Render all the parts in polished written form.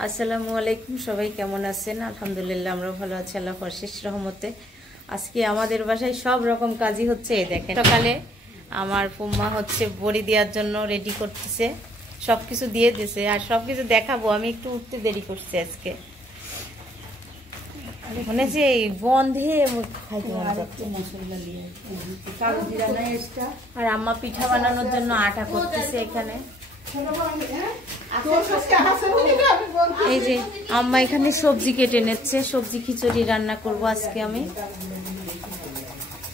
আসসালামু আলাইকুম, সবাই কেমন আছেন? আলহামদুলিল্লাহ আমরা ভালো আছি আল্লাহর অশেষ রহমতে। আজকে আমাদের বাসায় সব রকম কাজই হচ্ছে। এই দেখেন, সকালে আমার ফুম্মা হচ্ছে বড়ি দেওয়ার জন্য রেডি করতেছে, সবকিছু দিয়ে দিছে আর সবকিছু দেখাবো। আমি একটু উঠতে দেরি করছি আজকে, মনে হচ্ছে এই বন্ধে আর আম্মা পিঠা বানানোর জন্য আটা করতেছে এখানে। এই যে আম্মা এখানে সবজি কেটে নিচ্ছে, সবজি খিচুড়ি রান্না করব আজকে আমি।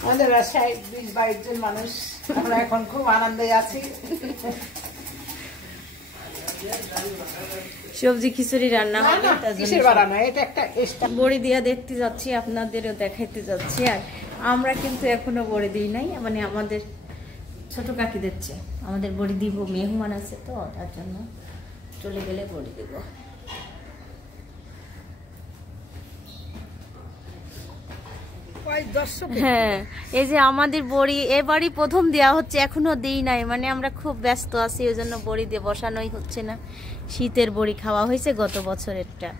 আমাদের বাসায় 20-22 জন মানুষ, আমরা এখন খুব আনন্দে আছি। সবজি খিচুড়ি রান্না হবে, বড়ি দিয়া দেখতে যাচ্ছি, আপনাদেরও দেখাইতে যাচ্ছি। আর আমরা কিন্তু এখনো বড়ি দিই নাই, মানে আমাদের ছোট কাকি দিচ্ছে। আমাদের বড়ি দিব, মেহমান আছে তো, তার জন্য চলে গেলে বড়ি দিব। হ্যাঁ, এই যে আমাদের বড়ি এবারই প্রথম দেওয়া হচ্ছে, এখনো দিই নাই, মানে আমরা খুব ব্যস্ত আছি, ওই জন্য বড়ি দিয়ে বসানোই হচ্ছে না। শীতের বড়ি খাওয়া হয়েছে গত বছরেরটা,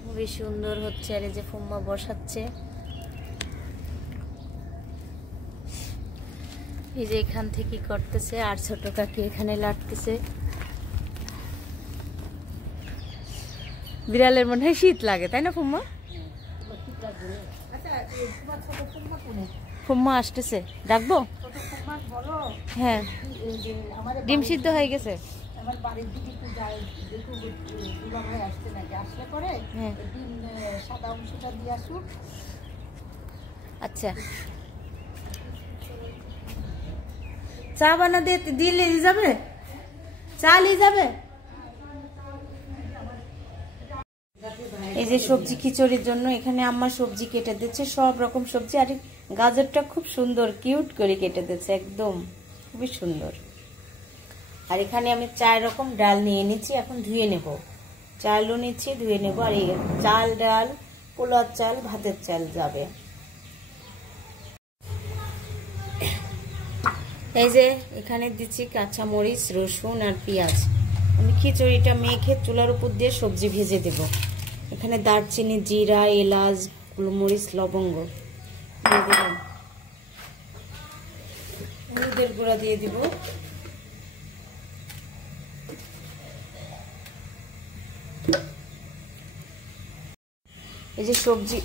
খুবই সুন্দর হচ্ছে। আর এই যে ফুম্মা বসাচ্ছে, এই যে এখান থেকে করতেছে, আর ছোট কাকি এখানে লাটতেছে। বিড়ালের মনে হয় শীত লাগে, তাই না ফুম্মা? ফুম্মা আসতেছে, ডাকবো? হ্যাঁ, ডিম সিদ্ধ হয়ে গেছে। আচ্ছা, চা বানা দিলে যাবে, চা নিয়ে যাবে। এই যে সবজি খিচুড়ির জন্য এখানে আম্মা সবজি কেটে দিচ্ছে, সব রকম সবজি। আর গাজরটা খুব সুন্দর কিউট করে কেটে দিচ্ছে, একদম খুবই সুন্দর। আর এখানে আমি 4 রকম ডাল নিয়ে নিচ্ছি, এখন ধুয়ে নেব। চালও নিচ্ছি, ধুয়ে নেব। আর এই চাল, ডাল, পোলার চাল, ভাতের চাল যাবে। এই যে এখানে দিচ্ছি কাঁচা মরিচ, রসুন আর পেঁয়াজ। আমি খিচুড়িটা মেখে চুলার উপর দিয়ে সবজি ভেজে দেব। এখানে দারচিনি, জিরা, এলাচ, গোলমরিচ, লবঙ্গ দিয়ে দিলাম। হলুদের গুঁড়া দিয়ে দিব। এই যে সবজি,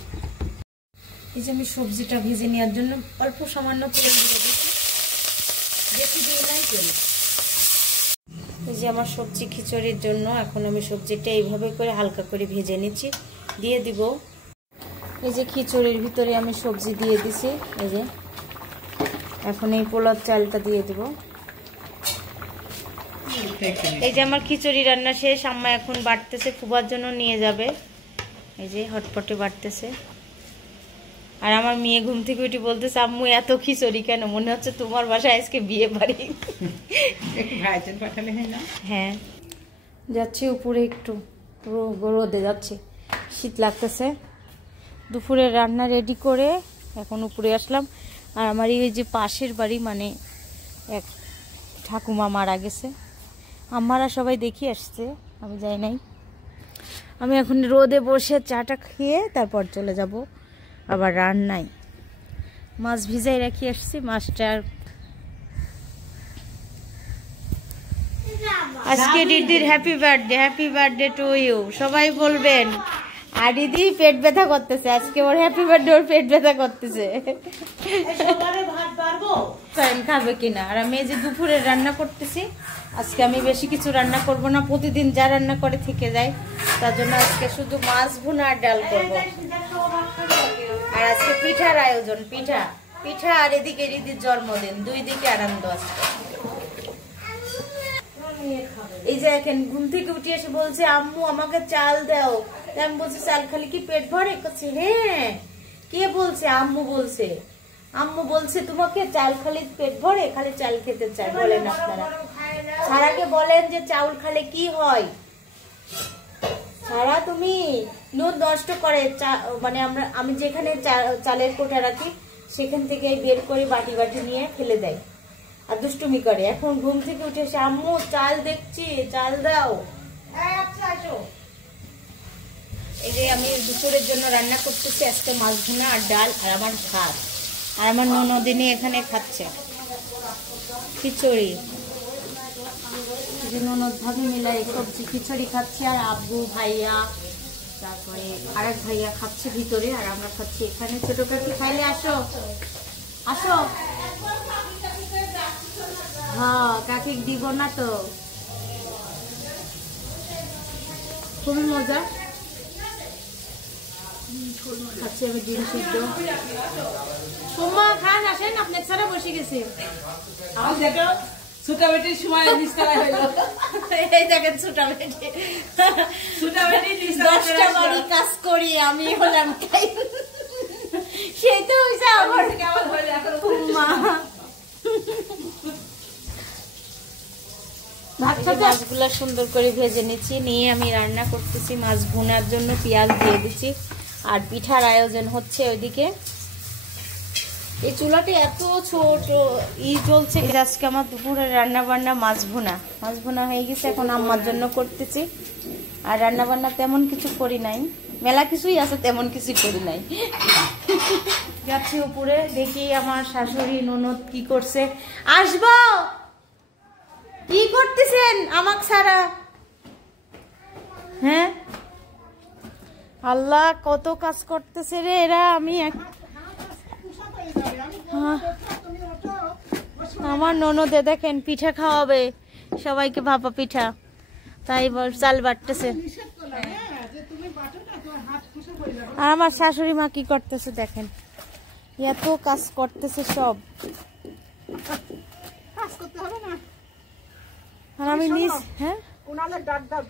এই যে আমি সবজিটা ভেজে নেওয়ার জন্য অল্প সামান্য তেল দিয়ে দিচ্ছি, বেশি দিয়ে নাই তেল। এই যে আমার সবজি খিচুড়ির জন্য এখন আমি সবজিটা এইভাবে করে হালকা করে ভেজে নিচ্ছি, দিয়ে দিব। এই যে খিচুড়ির ভিতরে আমি সবজি দিয়ে দিছি। এই যে এখন এই পোলার চালটা দিয়ে দিব। এই যে আমার খিচুড়ি রান্না শেষ, আম্মা এখন বাটতেছে, ফুবার জন্য নিয়ে যাবে। এই যে হটপটে বাটতেছে। আর আমার মেয়ে ঘুম থেকে উঠে বলতেছে, আম্মু এত খিচুড়ি কেন? মনে হচ্ছে তোমার বাসায় আজকে বিয়ে বাড়ি। হ্যাঁ, যাচ্ছি উপরে, একটু রোদে যাচ্ছি, শীত লাগতেছে। দুপুরে রান্না রেডি করে এখন উপরে আসলাম। আর আমার এই যে পাশের বাড়ি, মানে এক ঠাকুমা মারা গেছে, আমারা সবাই দেখি আসছে, আমি যাই নাই। আমি এখন রোদে বসে চাটা খেয়ে তারপর চলে যাব আবার রান্নায়। মাছ ভিজাই রাখি আসছি, মাছটার আজকে দিদির happy birthday, happy birthday to you সবাই বলবেন। আর দিদি পেট ব্যথা করতেছে আজকে, ওর হ্যাপি বার্থডে, ওর পেট ব্যথা করতেছে, খাবে কিনা। আর আমি এই যে দুপুরে রান্না করতেছি, আজকে আমি বেশি কিছু রান্না করব না, প্রতিদিন যা রান্না করে থেকে যায়, তার জন্য আজকে শুধু মাছ ভুনা আর ডাল করব। আর আজকে পিঠার আয়োজন, পিঠা পিঠা আর এদিকে দিদির জন্মদিন, দুই দিকে আনন্দ আজকে। এই যে এখন ঘুম থেকে উঠে এসে বলছে, আম্মু আমাকে চাল দাও। আমি বলছি, চাল খালি কি পেট ভরে? করছে হ্যাঁ। কে বলছে? আম্মু বলছে। আম্মু বলছে তোমাকে চাল খালি পেট ভরে, খালি চাল খেতে চায়, বলেন আপনারা। সারাকে বলেন যে চাউল খালে কি হয়। সারা তুমি নুন নষ্ট করে, মানে আমি যেখানে চালের কোটা রাখি সেখান থেকে বের করে বাটি বাটি নিয়ে ফেলে দেয় আর দুষ্টুমি করে। এখন ঘুম থেকে উঠে এসে, আম্মু চাল দেখছি, চাল দাও। এই যে আমি দুপুরের জন্য রান্না করতেছি আজকে মাছ ভুনা আর ডাল আর আমার ভাত। আর আমার ননদিনী এখানে খাচ্ছে খিচুড়ি। যে ননদ ভাবি মিলাই সবজি খিচুড়ি খাচ্ছে, আর আব্বু ভাইয়া তারপরে আরেক ভাইয়া খাচ্ছে ভিতরে, আর আমরা খাচ্ছি এখানে। ছোট কাকি খাইলে আসো আসো। হ্যাঁ কাকি দিব না তো, খুবই মজা খাচ্ছি আমি ডিম সিদ্ধ। সোমা খান আসেন, আপনার ছাড়া বসে গেছে। আমার দেখো ছোটা বেটির সময় নিস্তারা হইল। এই দেখেন ছোটা বেটি, ছোটা বেটি 10টা বাড়ি কাজ করি আমি হলাম খাই। সেই তো হইছে আমার কেমন হইল এখন মা। মাছগুলো সুন্দর করে ভেজে নিচ্ছি, নিয়ে আমি রান্না করতেছি মাছ ভুনার জন্য। পেঁয়াজ দিয়ে দিচ্ছি আর পিঠার আয়োজন হচ্ছে ওইদিকে। এই চুলাটা এত ছোট চলছে। আজকে আমার দুপুরে রান্না বান্না মাছ ভুনা হয়ে গেছে, এখন আম্মার জন্য করতেছি। আর রান্না বান্না তেমন কিছু করি নাই, মেলা কিছুই আছে, তেমন কিছু করি নাই। যাচ্ছি উপরে, দেখি আমার শাশুড়ি ননদ কি করছে। আসবো, কি করতেছেন আমাক ছাড়া? হ্যাঁ আল্লাহ কত কাজ করতেছে রে এরা। আমি আমার ননদে দেখেন পিঠা খাওয়াবে সবাইকে, ভাপা পিঠা, তাই বল চাল বাটতেছে। আর আমার শাশুড়ি মা কি করতেছে দেখেন, এত কাজ করতেছে সব। আর আমি নিজ হ্যাঁ কোনালে ডাক দাও,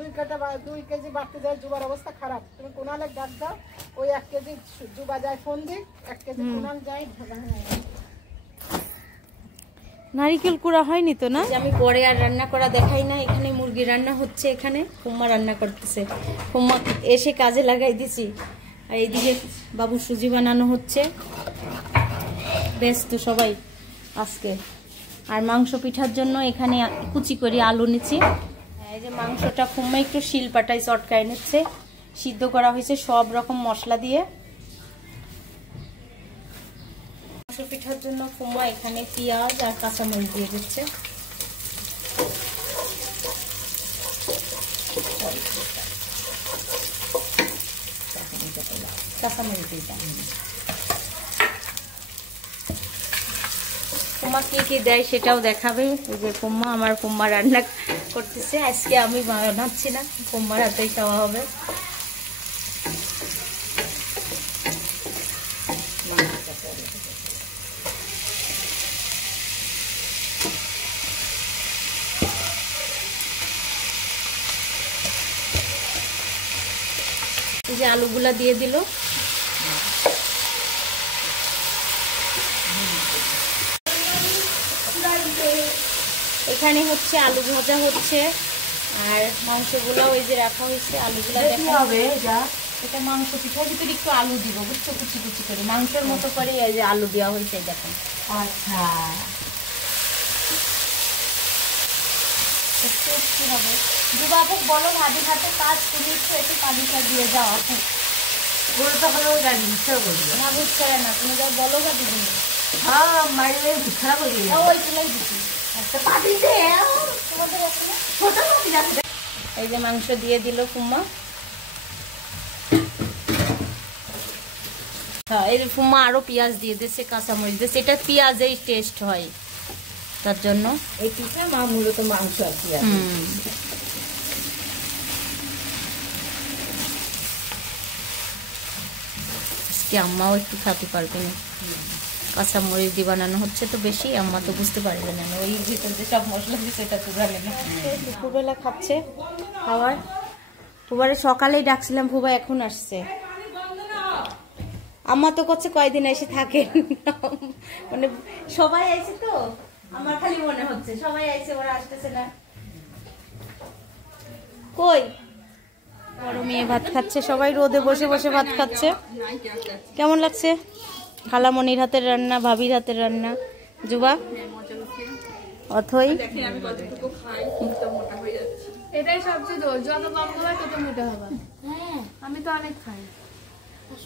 2 কেজি বাড়তে যায়, জুবার অবস্থা খারাপ। তুমি কোনালে ডাক দাও, ওই 1 কেজি জুবা যায় ফোন দিক, 1 কেজি কোনাল যায়। নারিকেল কুড়া হয়নি তো না? আমি পরে আর রান্না করা দেখাই না। এখানে মুরগি রান্না হচ্ছে, এখানে ফুম্মা রান্না করতেছে। ফুম্মা এসে কাজে লাগাই দিছি। আর এইদিকে বাবু সুজি বানানো হচ্ছে, ব্যস্ত সবাই আজকে। আর মাংস পিঠার জন্য এখানে কুচি করে আলু নিচ্ছি। এই যে মাংসটা ফুম্মা একটু শিলপাটায় চটকায় নিচ্ছে, সিদ্ধ করা হয়েছে সব রকম মশলা দিয়ে। মাংস পিঠার জন্য ফুম্মা এখানে পেঁয়াজ আর কাঁচামরিচ দিয়ে দিচ্ছে। কাঁচামরিচ ফুম্মা কি কি দেয় সেটাও দেখাবে। এই যে ফুম্মা, আমার ফুম্মা রান্না করতেছে আজকে, আমি বানাচ্ছি না, ফুম্মার হাতেই খাওয়া হবে। এই যে আলুগুলা দিয়ে দিল। এখানে হচ্ছে আলু ভাজা হচ্ছে, আর মাংসগুলো ওই যে রাখা হয়েছে। আলুগুলা দেখা হবে, এটা মাংস পিঠার ভিতরে একটু আলু দিব, বুঝছো, কুচি কুচি করে মাংসের মতো করে এই যে আলু দেওয়া হয়েছে দেখেন। আচ্ছা কি হবে দুবাবু বলো, ভাবি হাতে কাজ তুমি একটু পানিটা দিয়ে যাও। আপু বলতে হলো গাড়ি ইচ্ছা করবে না, বুঝ করে না, তুমি যাও বলো গা দিদি। হ্যাঁ মাইলে খারাপ হয়ে গেল, ওই চুলাই দিচ্ছি। এই যে মাংস দিয়ে দিল ফুম্মা। হ্যাঁ এই ফুম্মা আরো পেঁয়াজ দিয়ে দিচ্ছে, কাঁচামরিচ দিচ্ছে, এটা পেঁয়াজেই টেস্ট হয় তার জন্য। এই পিঠা মা মূলত মাংস আর পেঁয়াজ। আজকে আম্মাও একটু খেতে পারবে না, কাঁচামরিচ দিয়ে বানানো হচ্ছে তো বেশি, আম্মা তো বুঝতে পারবে না, ওই ভিতর যে সব মশলা দিচ্ছে এটা তো জানে না। দুপুরবেলা খাচ্ছে খাবার। ফুবারে সকালেই ডাকছিলাম, ফুবা এখন আসছে। আম্মা তো করছে কয়দিন এসে থাকেন, মানে সবাই আইছে তো, আমার খালি মনে হচ্ছে সবাই আইছে, ওরা আসতেছে না। কই বড় মেয়ে ভাত খাচ্ছে, সবাই রোদে বসে বসে ভাত খাচ্ছে। কেমন লাগছে খালামণির হাতের রান্না, ভাবির হাতের রান্না? জুবা অথই এটাই সবচেয়ে দোষ, যত কম খাবে তত মোটা হবে। হ্যাঁ আমি তো অনেক খাই।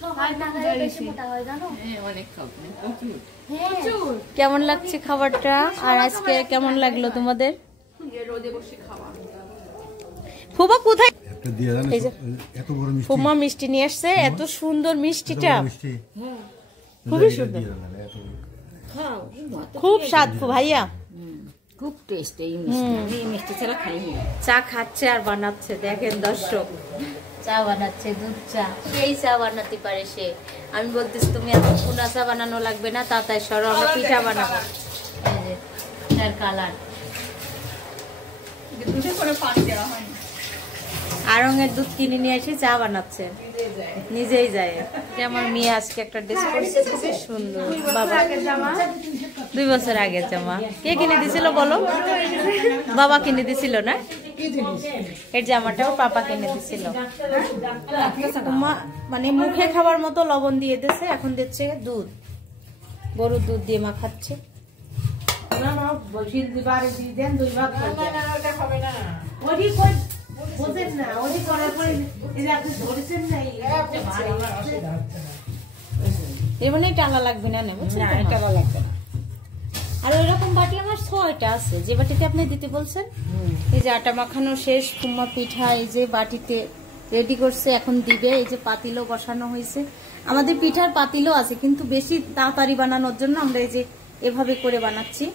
সবাই না খায় বেশি মোটা হয় জানো। অনেক খাবো হ্যাঁ প্রচুর। কেমন লাগছে খাবারটা আর আজকে কেমন লাগলো তোমাদের? রোদে বসে খাওয়া। ফুবা কোথায়? একটা দিয়ে জানো এই যে এত বড় মিষ্টি ফুমা মিষ্টি নিয়ে আসছে, এত সুন্দর মিষ্টিটা, মিষ্টি খুবই সুন্দর, খুব স্বাদ ভাইয়া, খুব টেস্ট এই মিষ্টি, আমি এই মিষ্টি ছাড়া খাইনি। চা খাচ্ছে আর বানাচ্ছে, দেখেন দর্শক চা বানাচ্ছে, দুধ চা, সেই চা বানাতে পারে সে। আমি বলতেছি তুমি এত কুনা চা বানানো লাগবে না, তাতাই সরো আমরা পিঠা বানাবো। এই যে তার কালার, দুধে করে পানি দেওয়া হয়নি। আড়ঙের দুধ কিনে নিয়ে এসে চা বানাচ্ছে, নিজেই যায়। যে আমার মেয়ে আজকে একটা ড্রেস পরেছে খুবই সুন্দর, বাবা 2 বছর আগের জামা। কে কিনে দিছিল বলো? বাবা কিনে দিছিল না? এর জামাটাও পাপা কিনে দিছিল। মানে মুখে খাবার মতো লবণ দিয়ে দিচ্ছে, এখন দিচ্ছে দুধ, গরুর দুধ দিয়ে মাখাচ্ছে। এর মানে টালা লাগবে না, টালা লাগবে না। আর ওইরকম বাটি আমার 6টা আছে, যে বাটিতে আপনি দিতে বলছেন। এই যে আটা মাখানো শেষ, কুমা পিঠা এই যে বাটিতে রেডি করছে, এখন দিবে। এই যে পাতিলও বসানো হয়েছে, আমাদের পিঠার পাতিলও আছে, কিন্তু বেশি তাড়াতাড়ি বানানোর জন্য আমরা এই যে এভাবে করে বানাচ্ছি।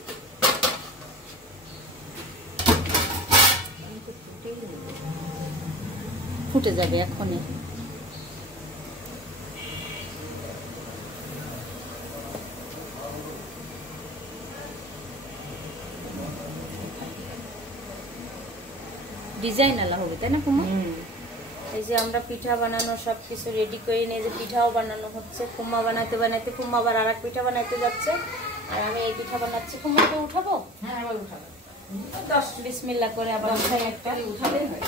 ফুটে যাবে এখনই। ডিজাইন আলা হবে তাই না কুমা? এই যে আমরা পিঠা বানানো সবকিছু রেডি করে নিয়ে যে পিঠাও বানানো হচ্ছে। কুমা বানাতে বানাতে কুমা আবার আর এক পিঠা বানাইতে যাচ্ছে, আর আমি এই পিঠা বানাচ্ছি। কুমাকে উঠাবো? হ্যাঁ আবার উঠাবো। 10 বিসমিল্লাহ করে আবার উঠাই একটা, উঠালেই হয়।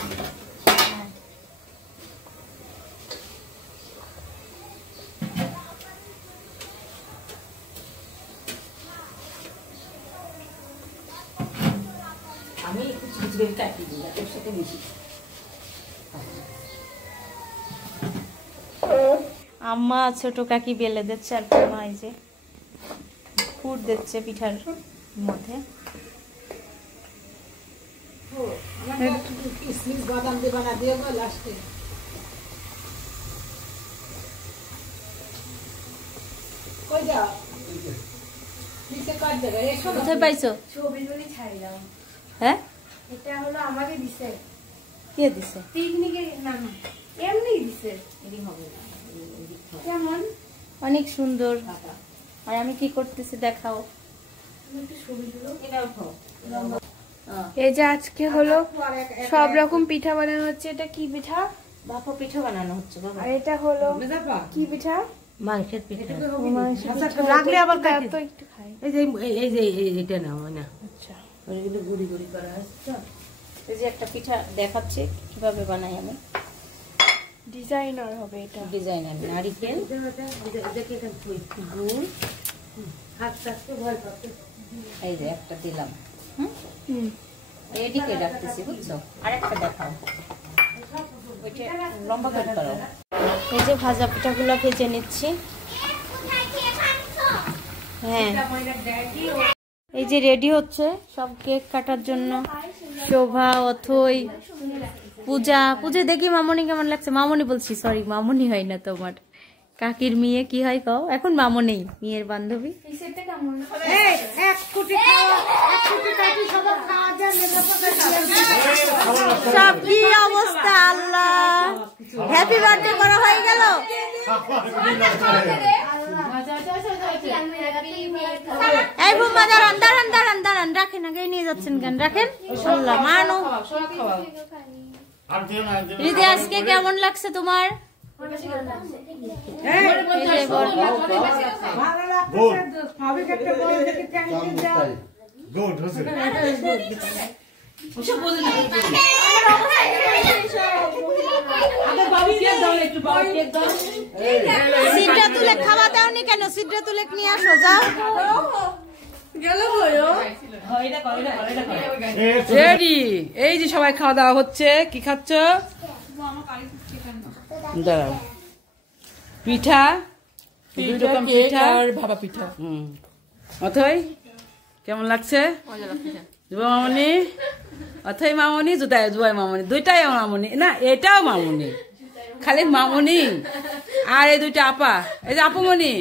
আমি কিছু কিছু করে কাটি দিই, ওর সাথে মিশি। আম্মা ছোট কাকি বেলে দিচ্ছে, আর মা এই যে ফুট দিচ্ছে পিঠার মধ্যে। কিসমিস বাদাম দিয়ে বানা দিয়ে গো লাস্টে। কই যাও? নিচে কাট দেবে, এসো না। কোথায় পাইছো? ছবি যদি ছাড়িলাম। হ্যাঁ এটা হলো আমাকে দিছে কে দিছে? পিকনিকের নাম, এমনি দিছে। কেমন? অনেক সুন্দর। আর আমি কি করতেছি দেখাও। এই যে আজকে হলো সব রকম পিঠা বানানো হচ্ছে। এটা কি পিঠা? বাপা পিঠা বানানো হচ্ছে বাবা। আর এটা হলো কি পিঠা? মাংসের পিঠা। লাগলে আবার তো একটু খাই। এই যে এটা না হয় না, আচ্ছা ওটা কিন্তু গুড়ি গুড়ি করা হচ্ছে। এই যে একটা পিঠা দেখাচ্ছি কিভাবে বানাই আমি। ডিজাইনার হবে এটা। ডিজাইনার নারিকেল, গুড়, এই যে একটা দিলাম। এদিকে রাখতেছি বুঝছো। আরেকটা দেখাও, ওইটা লম্বা করে করো। এই যে ভাজা পিঠাগুলো ভেজে নিচ্ছি। হ্যাঁ এই যে রেডি হচ্ছে সব কেক কাটার জন্য। শোভা, অথই, পূজা। পূজা দেখি মামনি কেমন লাগছে? মামনি বলছি, সরি মামনি হয় না তোমার, কাকির মেয়ে কি হয় কও? এখন মামনি, মেয়ের বান্ধবী। সব কি অবস্থা আল্লাহ! হ্যাপি বার্থডে করা হয়ে গেল। এই বুম্মা দাঁড়ান দাঁড়ান দাঁড়ান দাঁড়ান, রাখেন আগে, নিয়ে যাচ্ছেন কেন? রাখেন। আল্লাহ মানো। রিদি আজকে কেমন লাগছে তোমার? সিডটা তুলে খাওয়া দাওনি কেন? সিডটা তুলে নিয়ে আসো, যাও। রেডি। এই যে সবাই খাওয়া দাওয়া হচ্ছে। কি খাচ্ছ? দাঁড়াও, পিঠা, দুই রকম পিঠা আর ভাপা পিঠা। অথই কেমন লাগছে? জুবা মামনি, অথই মামনি, জুবাই মামনি, দুইটাই মামনি না, এটাও মামনি, খালি মামনি। আর এই দুইটা আপা, এই যে আপুমনি,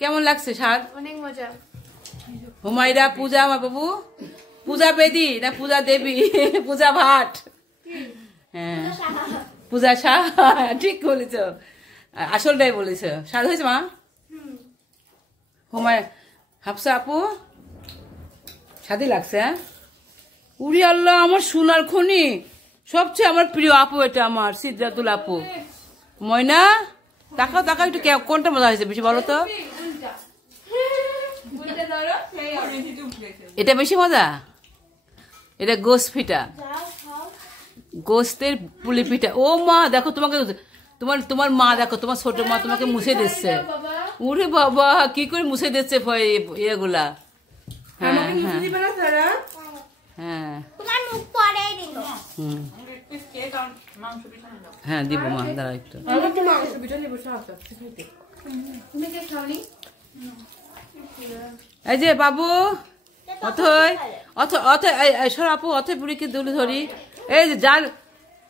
কেমন লাগছে স্বাদ? অনেক মজা। হুমায়রা, পূজা, আমার বাবু, পূজা বেদি না পূজা দেবী, পূজা ভাট, হ্যাঁ পূজা শাহ, ঠিক বলেছ, আসলটাই বলেছ। স্বাদ হয়েছে মা? হুমায়, হাফসা আপু, স্বাদই লাগছে। হ্যাঁ, উড়ি আল্লাহ, আমার সোনার খনি, সবচেয়ে আমার প্রিয় আপু এটা, আমার সিদ্ধাতুল আপু। ময়না, তাকাও তাকাও একটু, কোনটা মজা হয়েছে বেশি বলো তো? এটা বেশি মজা? এটা গোস্ত পিঠা, গোস্তের পুলি পিঠা। ও মা দেখো, তোমাকে তোমার মা দেখো, তোমার ছোট মা তোমাকে মুছে দিচ্ছে। উরে বাবা, কি করে মুছে দিচ্ছে ইয়েগুলা। হ্যাঁ হ্যাঁ হ্যাঁ হ্যাঁ, দিব মা, দাঁড়া একটু। এই যে বাবু, অথই আপু, অথই বুড়িকে দুলে ধরি। এই যে যার,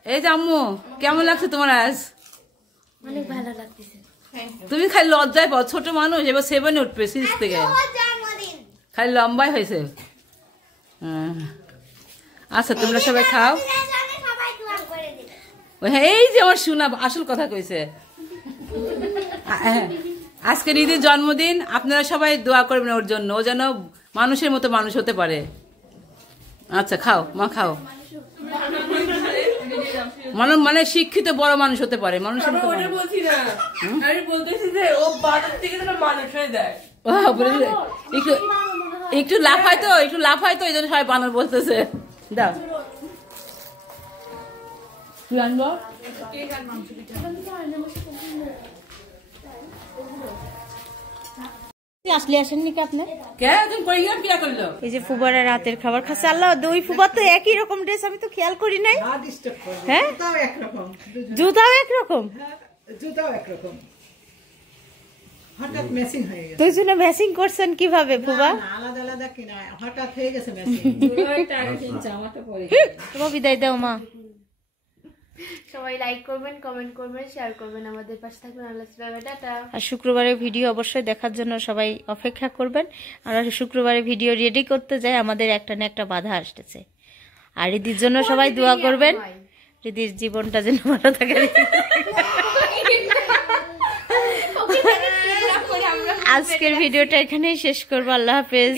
এই যে আম্মু, কেমন লাগছে তোমার আজ? অনেক ভালো লাগতেছে। তুমি খালি লজ্জায় পাও, ছোট মানুষ, এবার 7 উঠবে 6 থেকে, খালি লম্বাই হয়েছে। আচ্ছা তোমরা সবাই খাও। এই যে আমার শোনা আসল কথা কইছে। আজকে দিদির জন্মদিন, আপনারা সবাই দোয়া করবেন ওর জন্য, ও যেন মানুষের মতো মানুষ হতে পারে। আচ্ছা খাও মা, খাও। মানে শিক্ষিত বড় মানুষ হতে পারে, মানুষের মতো। একটু লাফায় তো, এই জন্য সবাই বানর বলতেছে। দাও আনবো। আসলে আসেননি কি আপনার? এই যে ফুবারা রাতের খাবার খাচ্ছে। আল্লাহ, দুই ফুবার তো একই রকম ড্রেস, আমি তো খেয়াল করি নাই। হ্যাঁ, জুতাও একরকম, জুতাও একরকম, হঠাৎ ম্যাচিং হয়ে গেছে। দুইজনে ম্যাচিং করছেন কিভাবে ফুবা? আলাদা আলাদা কিনা, হঠাৎ হয়ে গেছে ম্যাচিং। তোমার বিদায় দাও মা। সবাই লাইক করবেন, কমেন্ট করবেন, শেয়ার করবেন, আমাদের পাশে থাকবেন। আল্লাহ হাফেজ, টাটা। আর শুক্রবারের ভিডিও অবশ্যই দেখার জন্য সবাই অপেক্ষা করবেন। আমরা শুক্রবারের ভিডিও রেডি করতে যাই, আমাদের একটা না একটা বাধা আসতেছে। আর রিদির জন্য সবাই দোয়া করবেন, রিদির জীবনটা যেন ভালো থাকে। আজকের ভিডিওটা এখানেই শেষ করবো। আল্লাহ হাফেজ।